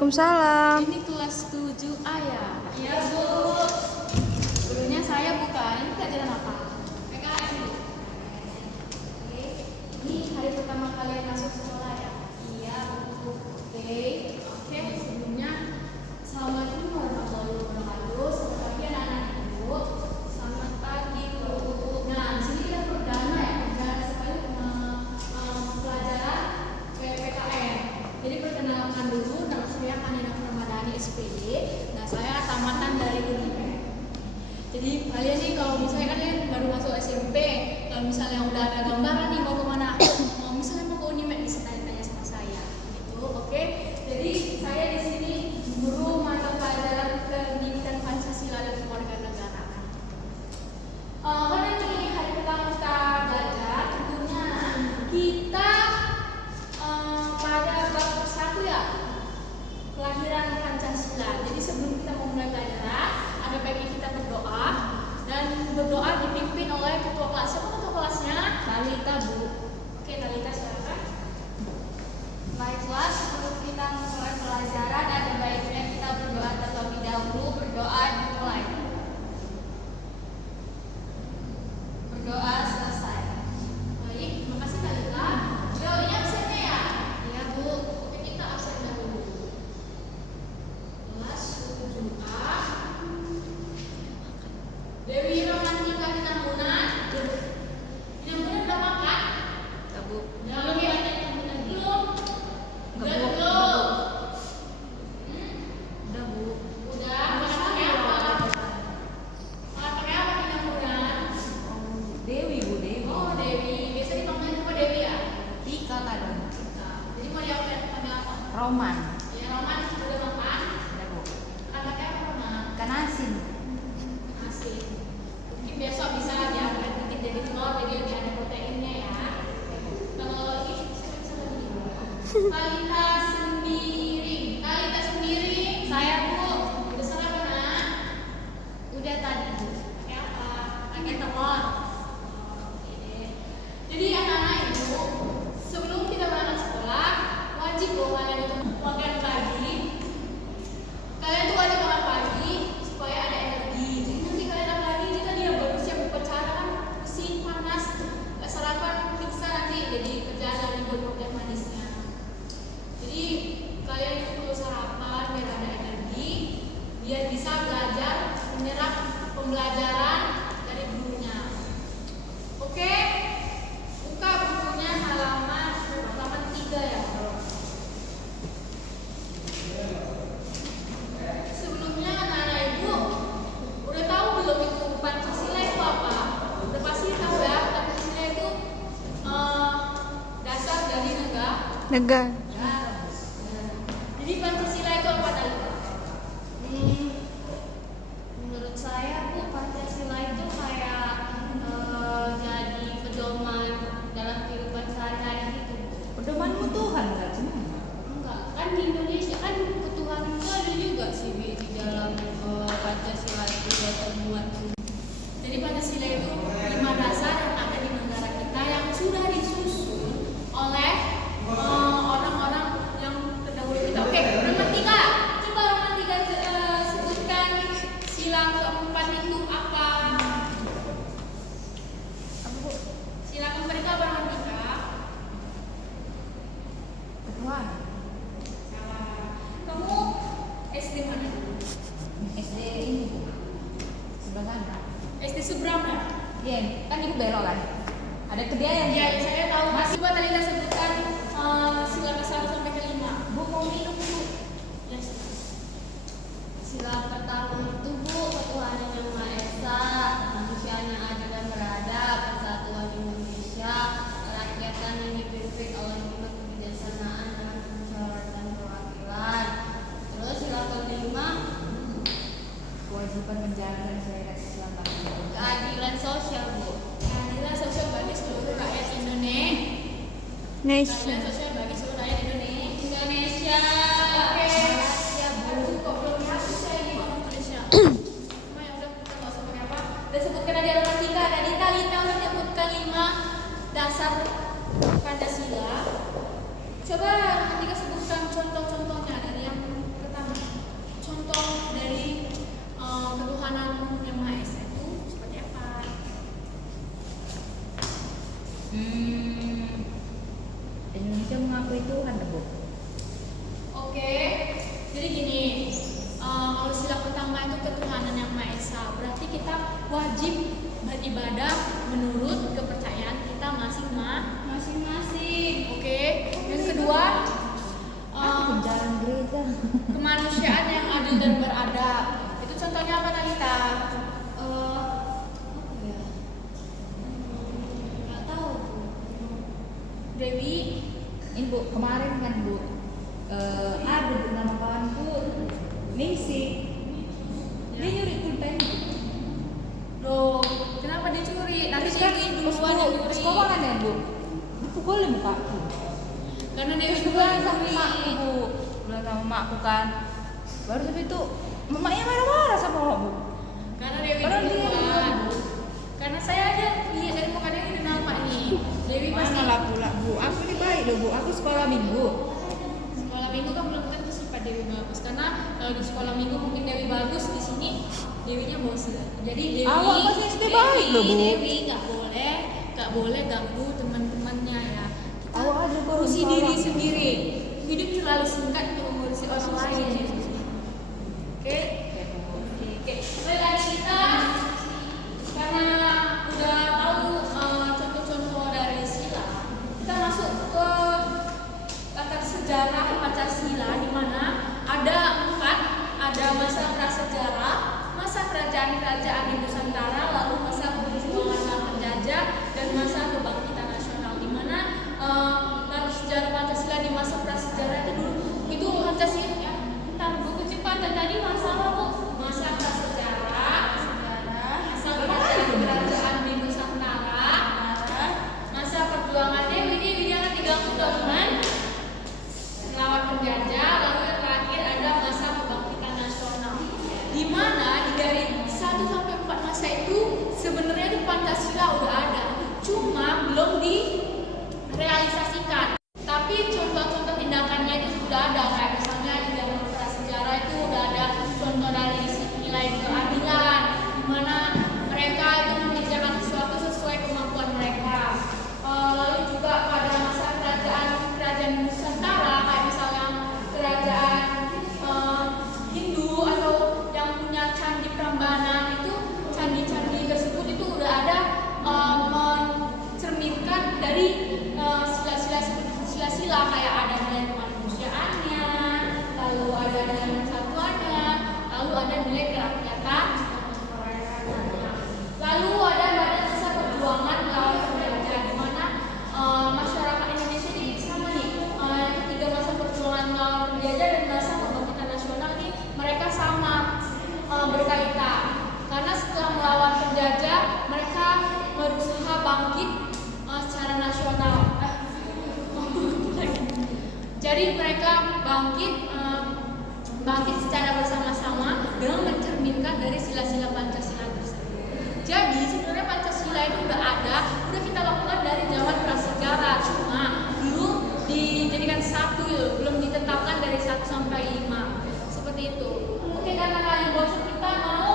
Waalaikumsalam. Ini kelas 7A ya? Iya Bu. Gurunya saya bukan. Ini pelajaran apa? PKN. Oke. Ini hari pertama kalian masuk sekolah ya? Iya Bu. Oke. Sebelumnya Assalamualaikum warahmatullahi wabarakatuh. Selamat pagi anak-anak Ibu. Selamat pagi Bu. Nah, di sini kita perdana ya. Perdana sekali pelajaran PPKN. Jadi perkenalkan dulu, nama saya Kanina Ramadhani SPD. Nah, saya tamatan dari Unipek. Jadi kalian nih kalau misalnya kalian baru masuk SMP, kalau misalnya udah ada gambaran nih mau kemana, mau misalnya mau ke Unipek bisa tanya-tanya sama saya, gitu. Oke. Jadi saya di sini guru mata pelajaran pendidikan Pancasila dan Kewarganegaraan. Karena ini hari pertama kita belajar, tentunya kita pada bab 1 ya, kelahiran Pancasila. Jadi sebelum kita memulai pelajaran, ada baiknya kita berdoa, dan berdoa dipimpin oleh ketua kelas. Siapa ketua kelasnya? Talita Bu. Oke, Talita silakan. Baiklah, sebelum kita memulai pelajaran, ada baiknya kita berdoa terlebih dahulu. Berdoa dimulai. Berdoa selesai. Baik, makasih Talita. Doanya absennya ya? Iya Bu. Oke, kita absen dahulu. Kelas 7A. Dewi Romantika Dinambunan. Dinambunan udah makan? Enggak, Bu. Belum ya? Belum? Enggak, Udah Bu. belum? Udah, Bu. Udah. Makan pakai apa? Makan pakai apa Dinambunan? Dewi, Bu, Dewi. Oh, Dewi. Biasa dipanggil juga Dewi ya? Tika kadang. Nah, jadi mau dipanggil apa? Roman. Ya, Roman udah makan. Udah, Bu. Makan pakai apa Roman? Ikan asin. Asin. Mungkin besok bisa diangkat dikit jadi telur, jadi lebih ada proteinnya ya. Kalau ini bisa lagi. Talita sendiri. Saya Bu. Udah sarapan Nak? Udah tadi Bu. Pakai apa? Pakai telur. Oke deh. Jadi anak-anak Ibu, sebelum kita berangkat sekolah, wajib loh kalian itu makan pagi. Kalian tuh wajib makan pagi supaya ada energi. Jadi nanti kalian apalagi kita dia baru siap upacara kan pusing panas, nggak sarapan bisa nanti jadi kerjaan lagi berproblem manisnya. Jadi kalian itu perlu sarapan biar ada energi, biar bisa belajar menyerap pembelajaran dari gurunya. Oke, buka bukunya halaman 3 ya. Sebelumnya anak-anak Ibu udah tahu belum itu Pancasila itu apa? Udah pasti tahu ya, Pancasila itu dasar dari Negara. Jadi Pancasila itu apa tadi? Menurut saya Bu, Pancasila itu kayak jadi pedoman dalam kehidupan sehari-hari gitu. Pedomanmu Tuhan enggak cuma. Enggak, kan di Indonesia kan ketuhanan itu ada juga sih Bi, di dalam Pancasila itu ya termuat. Jadi Pancasila itu 5 dasar yang ada di negara kita yang sudah disusun oleh orang-orang yang terdahulu kita. Oke, Romantika. Coba Romantika sebutkan sila keempat itu apa? Apa, Bu? Sila keempat itu apa Romantika? Ketuaan. Kamu SD mana? SD ini, Bu. Sebelah sana. SD seberang ya? Iya, kan Ibu belok kan? Ada Kediayan. Ya, saya tahu. Masih buat tadi kita sebutkan sila ke 1 sampai ke 5. Bu mau minum, Bu. Ya, sila pertama itu Bu, ketuhanan yang Maha Esa, kemanusiaan yang adil dan beradab, persatuan Indonesia, kerakyatan yang dipimpin oleh hikmat kebijaksanaan dan kemusyawaratan perwakilan. Terus sila kelima, Kewajiban menjaga syariat Islam bagi keadilan sosial Bu. Keadilan sosial bagi seluruh rakyat Indonesia. Keadilan sosial bagi seluruh rakyat Indonesia. Oke. Ya Bu, kok belum hapus saya ini Bang Indonesia. Cuma yang udah kita nggak usah pakai apa. Udah sebutkan ada Romantika, tadi Talita udah menyebutkan 5 dasar Pancasila. Coba Romantika sebutkan contoh-contohnya dari yang wajib beribadah menurut kepercayaan kita masing-masing. Oke. Yang kedua, Penjalan gereja. kemanusiaan yang adil dan beradab. Itu contohnya apa Talita? Nggak tahu. Dewi, Ini Bu, kemarin kan Bu, ada Bu nama kawanku, Ningsi. Dia nyuri pulpen. loh, kenapa dicuri? Nanti Dewi duluan yang nyuri. Sekolah kan ya Bu? Dipukulin mukaku. Karena Dewi Terus duluan bilang yang sama nyuri. makku Bu, bilang sama makku kan. Baru habis itu mamanya marah-marah sama Bu. Karena Dewi Padahal dia duluan. duluan, Bu. Karena saya aja lihat dari muka Dewi udah nampak nih. Dewi pasti Mana lah pula Bu, aku ini baik loh Bu, aku sekolah minggu. sekolah minggu kan belum tentu sifat Dewi bagus. Karena kalau di sekolah minggu mungkin Dewi bagus, di sini Dewinya bosan. Jadi Dewi Awak pas SD baik loh, Bu. Dewi nggak boleh ganggu teman-temannya ya. Kita Awak aja baru urusi sekolah. diri sendiri. Hidup terlalu singkat untuk mengurusi orang lain. Oke. Oke. Baik lagi kita karena udah tahu contoh-contoh dari sila, kita masuk ke latar sejarah Pancasila di mana ada 4, ada masa prasejarah, masa kerajaan-kerajaan di Nusantara, lalu masa perjuangan lawan penjajah dan masa kebangkitan nasional. Di mana latar sejarah Pancasila di masa prasejarah itu dulu itu Pancasila ya. Entar buku cepat tadi masa apa Bu? Masa prasejarah, masa kerajaan di Nusantara, masa perjuangan Dewi jangan diganggu dong kan? Melawan penjajah, lalu yang terakhir ada masa kebangkitan nasional. Di mana dari 1 sampai 4 masa itu sebenarnya di Pancasila udah ada, cuma belum direalisasikan. Tapi contoh-contoh tindakannya itu sudah ada, kayak misalnya di zaman prasejarah itu udah ada contoh dari nilai keadilan, di mana mereka itu mengerjakan sesuatu sesuai kemampuan mereka. Lalu juga pada masa kerajaan Nusantara, kayak misalnya kerajaan Hindu atau yang punya candi Prambanan, itu candi-candi tersebut itu udah ada mencerminkan dari sila-sila kayak ada nilai kemanusiaannya, lalu ada nilai persatuannya, lalu ada nilai kerakyatan, lalu ada badan masa perjuangan melawan penjajah, di mana masyarakat Indonesia ini sama nih, yang ketiga masa perjuangan melawan penjajah dan masa kebangkitan nasional ini mereka sama berkaitan, karena setelah melawan penjajah mereka berusaha bangkit secara nasional. Jadi mereka bangkit secara bersama-sama dengan mencerminkan dari sila-sila Pancasila tersebut. Jadi sebenarnya Pancasila itu udah ada, udah kita lakukan dari zaman prasejarah, cuma belum dijadikan satu, belum ditetapkan dari 1 sampai 5 seperti itu. Oke, karena kalian bosan, kita mau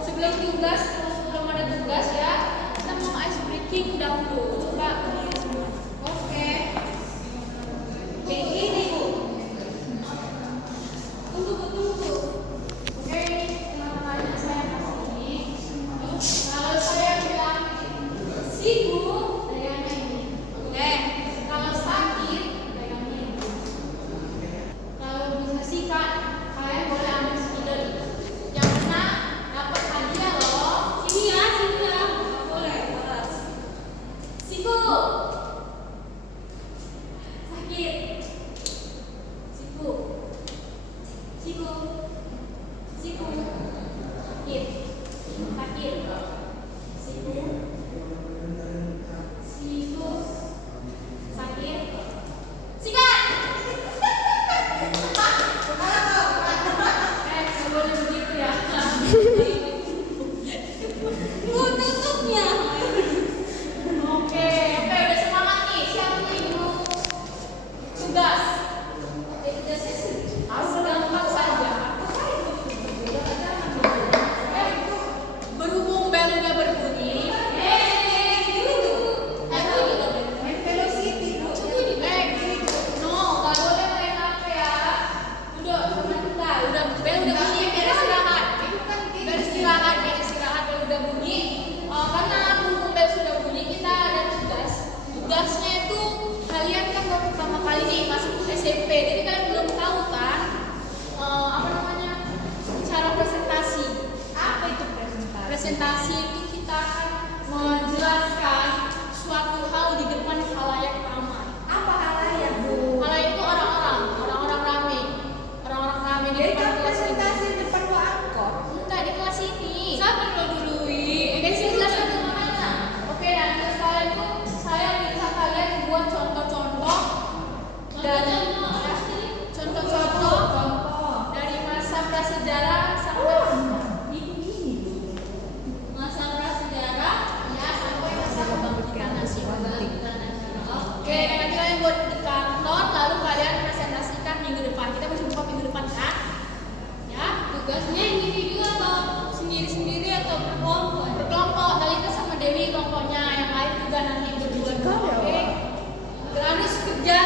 sebelum ada tugas ya, kita mau ice breaking dahulu. Coba berdiri semua. Oke. Kayak gini Bu. Tunggu. Oke, teman-teman saya kasih ini. Kalau saya bilang siku, pegangnya ini. Oke. Kalau sakit, pegangnya ini. Kalau bisa sikat, kalian boleh ambil spidol. Yang menang dapat hadiah loh. Sini ya. Boleh. Siku. Sakit. Siku. Sakit. Siku. Sakit. Sikat. Nggak boleh begitu ya. Tutupnya. Oke, udah semangat nih. Siapa tuh ibu? Tugas. Tugasnya gampang saja. presentasi itu kita akan menjelaskan suatu hal di depan khalayak ramai. Apa halayak, Bu? Khalayak itu orang-orang ramai, di Jadi depan kamu kelas ini. presentasi di depan dua angkot. Enggak, di kelas ini. Sabar lo dulu, Wi. Guys, saya jelaskan dulu makanya. Oke, dan terus kalian tuh saya minta kalian buat contoh-contoh dari contoh-contoh dari masa prasejarah sampai masa prasejarah ya sampai masa kebangkitan nasional. Oke, nanti kalian buat di kantor, lalu kalian presentasikan minggu depan. Kita berjumpa minggu depan kan? Ya, Tugasnya individu atau sendiri-sendiri atau berkelompok? berkelompok. Kali itu sama Dewi kelompoknya, yang lain juga nanti berdua. Oke, harus kerja